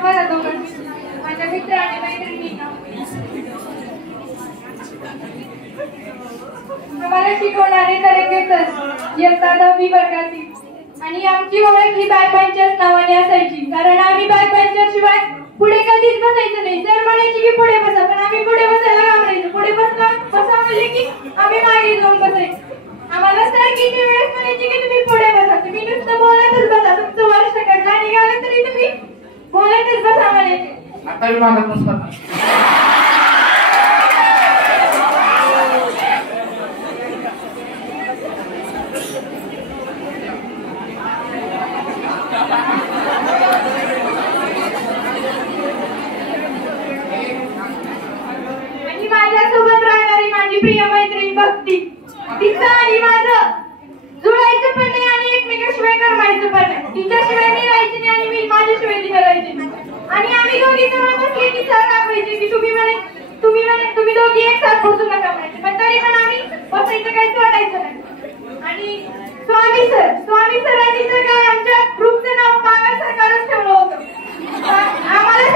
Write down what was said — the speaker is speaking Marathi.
तुम्हाला दोघांनी माझ्या मित्र आणि मैत्रिणींना आम्हाला शिकवणारे तरेकेतर इयत्ता 10वी वर्गातील आणि आमची ओळख ही बॅकबेंचर्स नावाने असायची कारण आम्ही बॅकबेंचर शिवाय पुढे कधीच बसायचं नाही. सर म्हणायची की पुढे बसा पण आम्ही पुढे बसायला घाबरायचो. पुढे बसा म्हणजे की आम्ही मागे जाऊन बसायचो. आम्हाला सर किती वेळेस म्हणायचे की तुम्ही पुढे बसा तुम्ही नुसतं बोलतच बसा तुमचं वर्ष कडला निघालं तरी तुम्ही बोलतच बसा म्हणायचे. आता मागत नसतात. आणि माझ्यासोबत राहणारी माझी प्रिय मैत्रीण भक्ती तिचं आणि माझं जुळायचं पण नाही आणि एकमेकाशिवाय करमायचं पण नाही. तिच्याशिवाय मी राहायची नाही आणि मी माझ्याशिवाय ती करायची आणि आम्ही दोघी जवळ बसले की सर दाखवायचे की तुम्ही दोघी एक साथ बसू नका म्हणायचे पण तरी पण आम्ही बसायचं काहीच वाटायचं नाही. आणि स्वामी सरांनी तर काय आमच्या ग्रुपचं नाव पांगा सरकारच ठेवलं होतं. आम्हाला